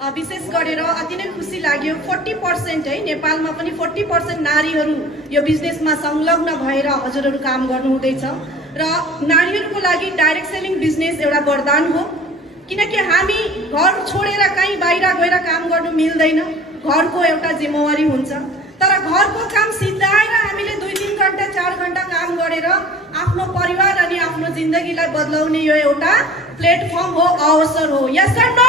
विशेष गरेर अति नै खुसी लाग्यो 40% है नेपालमा पनि 40% नारीहरू यो बिजनेसमा संलग्न भएर हजुरहरू काम गर्नु हुँदैछ र नारीहरूको लागि डाइरेक्ट सेलिङ बिजनेस एउटा वरदान हो किनकि हामी घर छोडेर कहीँ बाहिर गएर काम गर्नु मिल्दैन घरको एउटा जिम्मेवारी हुन्छ तर घरको काम सिद्धाएर हामीले 2-3 घण्टा 4 घण्टा काम गरेर आफ्नो परिवार अनि आफ्नो जिन्दगीलाई बदलाउने यो एउटा प्लेटफर्म हो अवसर हो यस अर नो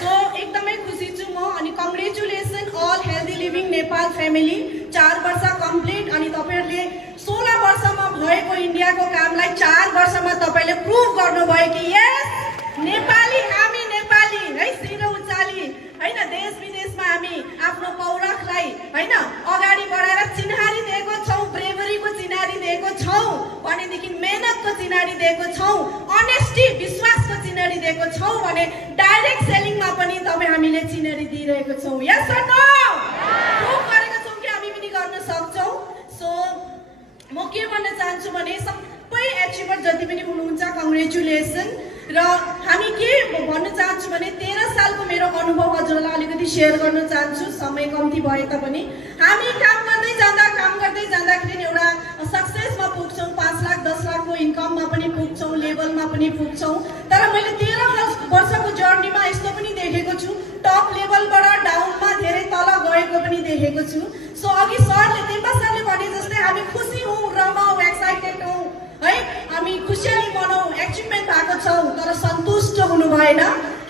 सो एकदमै खुसी छु म अनि congratulation all healthy living Nepal family 4 वर्ष कम्प्लिट अनि तपाईहरुले 16 वर्षमा भएको इन्डियाको कामलाई 4 वर्षमा तपाईले प्रुभ गर्नुभयो कि यस नेपाली हामी नेपाली है सिर उचाली हैन देश विदेशमा हामी आफ्नो पौरखलाई हैन अगाडि बढाएर चिन्हारी दिएको छौं ब्रेभरीको चिन्हारी दिएको छौं भनेदेखि मेहनतको चिन्हारी दिएको छौं अनेस्टी विश्वासको चिन्हारी दिएको छौं भने डाइरेक्ट सेलिङमा पनि तपाईं हामीले चिन्हारी दिइरहेको छौं यस अर नो प्रुभ गरेको छौं कि हामी पनि गर्न सक्छौं सो म के भन्न चाहन्छु भने सबै एचिभर जति पनि हुनुहुन्छ कङ्ग्रेचुलेसन र हामी के भन्न चाहन्छु भने 13 सालको मेरो अनुभव हजुरलाई अलिकति शेयर गर्न चाहन्छु समय कम्ती भए तापनि हामी काम गर्दै जाँदाखेरि एउटा सक्सेसमा पुग्छौं 5 लाख 10 लाखको इन्कममा पनि पुग्छौं लेभलमा पनि पुग्छौं तर मैले 13 वर्षको जर्नीमा यस्तो पनि देखेको छु टप लेभलबाट डाउनमा धेरै तल गएको पनि देखेको छु सो अघि सरले तेम्बा सरले भने जस्तै हामी खुसी हौं रमाऊ एक्साइटेड हौं है हामी खुसियाली मनाऊ एचिभमेन्ट भएको छौं तर सन्तुष्ट हुनु भएन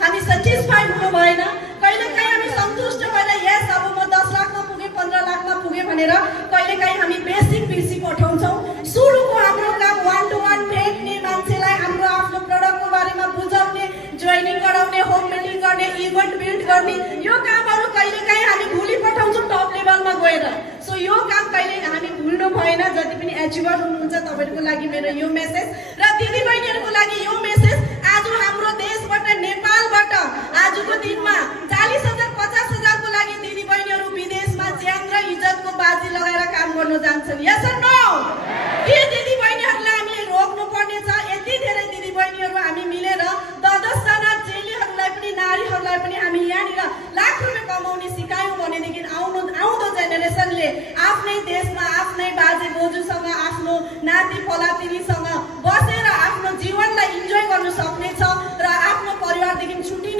हामी सेटिस्फाइड हुनु भएन कहिलेकाहीँ हामी सन्तुष्ट भएर यस अब म 10 लाखमा पुगे 15 लाखमा पुगे भनेर कहिलेकाहीँ हामी बेसिक बिर्सी पठाउँछौं सुरुको हाम्रो काम 1 to 1 भेट्ने मान्छेलाई हाम्रो आफ्नो प्रडक्टको बारेमा बुझाउने जोइनिङ गराउने होम मिटिङ गर्ने इभेन्ट बिल्ड गर्ने यो कामहरू कहिलेकाहीँ हामी भुलि पठाउँछौं टप लेभलमा गएर सो यो काम कहिले हामी भुल्नु भएन जति पनि एचिभर हुनुहुन्छ तपाईहरुको लागि मेरो यो मेसेज र दिदी बहिनीहरुको लागि यो मेसेज आज हाम्रो देशबाट नेपालबाट आजको दिनमा 40,000 50,000 को लागि दिदी बहिनीहरु विदेशमा ज्यान र इज्जतको बाजी लगाएर काम गर्न जान्छन् यस अर नो के दिदी बहिनीहरुलाई हामीले रोक्नु पर्ने छ यति धेरै दिदी बहिनीहरु हामी मिलेर 10 जना चेलीहरुलाई पनि नारीहरुलाई पनि हामी यहाँनिर लाख रुपैयाँ कमाउने सिकायौं भनेदेखि आउँदो जेनेरेसनले आफ्नै देशमा आफ्नै बाजे बोजूसँग आफ्नो नाति पलातिनीसँग बसेर आफ्नो जीवनलाई इन्जोय गर्न सक्नेछ र आफ्नो परिवारदेखि छुट्टिन